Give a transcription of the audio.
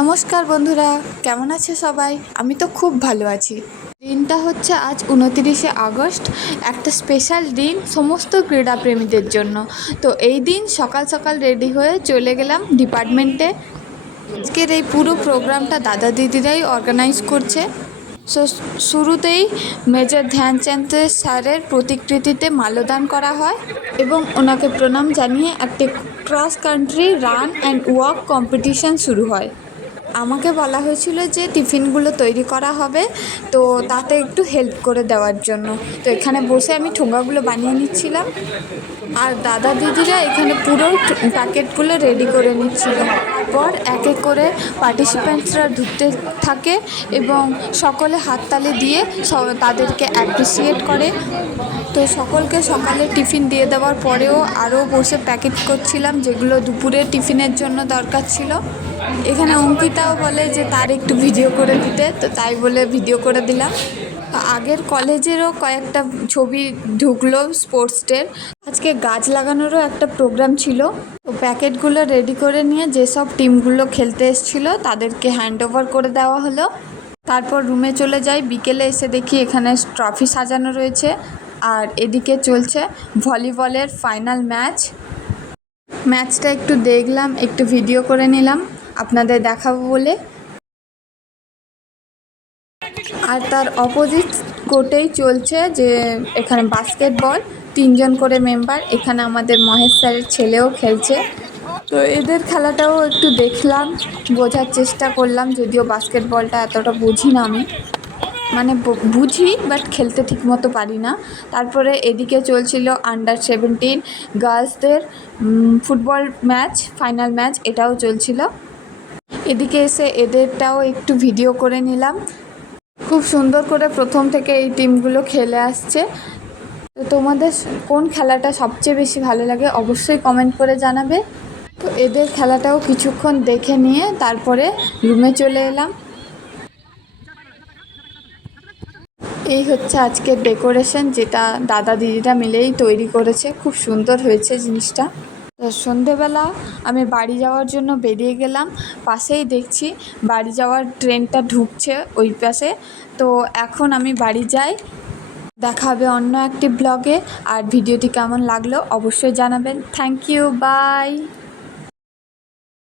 নমস্কার বন্ধুরা, কেমন আছে সবাই? আমি তো খুব ভালো আছি। দিনটা হচ্ছে আজ 29শে আগস্ট, একটা স্পেশাল দিন সমস্ত ক্রীড়াপ্রেমীদের জন্য। তো এই দিন সকাল সকাল রেডি হয়ে চলে গেলাম ডিপার্টমেন্টে। আজকের এই পুরো প্রোগ্রামটা দাদা দিদিরাই অর্গানাইজ করছে। সো শুরুতেই মেজর ধ্যানচাঁদ স্যারের প্রতিকৃতিতে মাল্যদান করা হয় এবং ওনাকে প্রণাম জানিয়ে একটি cross country run and walk competition শুরু হয়। আমাকে বলা হয়েছিল যে টিফিনগুলো তৈরি করা হবে, তো তাতে একটু হেল্প করে দেওয়ার জন্য। তো এখানে বসে আমি ঠোঙ্গাগুলো বানিয়ে নিচ্ছিলাম, আর দাদা দিদিরা এখানে পুরো প্যাকেটগুলো রেডি করে নিচ্ছিল। তারপর এক এক করে পার্টিসিপেন্টসরা ঢুকতে থাকে এবং সকলে হাততালি দিয়ে তাদেরকে অ্যাপ্রিসিয়েট করে। তো সকলকে সকালে টিফিন দিয়ে দেওয়ার পরেও আরও বসে প্যাকেট করছিলাম, যেগুলো দুপুরের টিফিনের জন্য দরকার ছিল। এখানে অঙ্কিতাও বলে যে তার একটু ভিডিও করে দিতে, তো তাই বলে ভিডিও করে দিলাম। আগের কলেজেরও কয়েকটা ছবি ঢুকলো স্পোর্টস ডের। আজকে গাছ লাগানোরও একটা প্রোগ্রাম ছিল। তো প্যাকেটগুলো রেডি করে নিয়ে যেসব টিমগুলো খেলতে এসেছিলো তাদেরকে হ্যান্ড ওভার করে দেওয়া হলো। তারপর রুমে চলে যাই। বিকেলে এসে দেখি এখানে ট্রফি সাজানো রয়েছে, আর এদিকে চলছে ভলিবলের ফাইনাল ম্যাচটা একটু দেখলাম, একটু ভিডিও করে নিলাম আপনাদের দেখাবো বলে। আর তার অপোজিট কোর্টেই চলছে যে এখানে বাস্কেটবল, 3জন করে মেম্বার। এখানে আমাদের মহেশ স্যারের ছেলেও খেলছে। তো এদের খেলাটাও একটু দেখলাম, বোঝার চেষ্টা করলাম, যদিও বাস্কেটবলটা এতটা বুঝি না আমি, মানে বুঝি বাট খেলতে ঠিকমতো পারি না। তারপরে এদিকে চলছিল আন্ডার 17 গার্লসদের ফুটবল ম্যাচ, ফাইনাল ম্যাচ, এটাও চলছিল। এদিকে এসে এদেরটাও একটু ভিডিও করে নিলাম। খুব সুন্দর করে প্রথম থেকে এই টিমগুলো খেলে আসছে। তো তোমাদের কোন খেলাটা সবচেয়ে বেশি ভালো লাগে অবশ্যই কমেন্ট করে জানাবে। তো এদের খেলাটাও কিছুক্ষণ দেখে নিয়ে তারপরে রুমে চলে এলাম। এই হচ্ছে আজকের ডেকোরেশন, যেটা দাদা দিদিরা মিলেই তৈরি করেছে। খুব সুন্দর হয়েছে জিনিসটা। তো সন্ধেবেলা আমি বাড়ি যাওয়ার জন্য বেরিয়ে গেলাম। পাশেই দেখছি বাড়ি যাওয়ার ট্রেনটা ঢুকছে ওই পাশে। তো এখন আমি বাড়ি যাই। দেখা হবে অন্য একটি ব্লগে। আর ভিডিওটি কেমন লাগলো অবশ্যই জানাবেন। Thank you, by.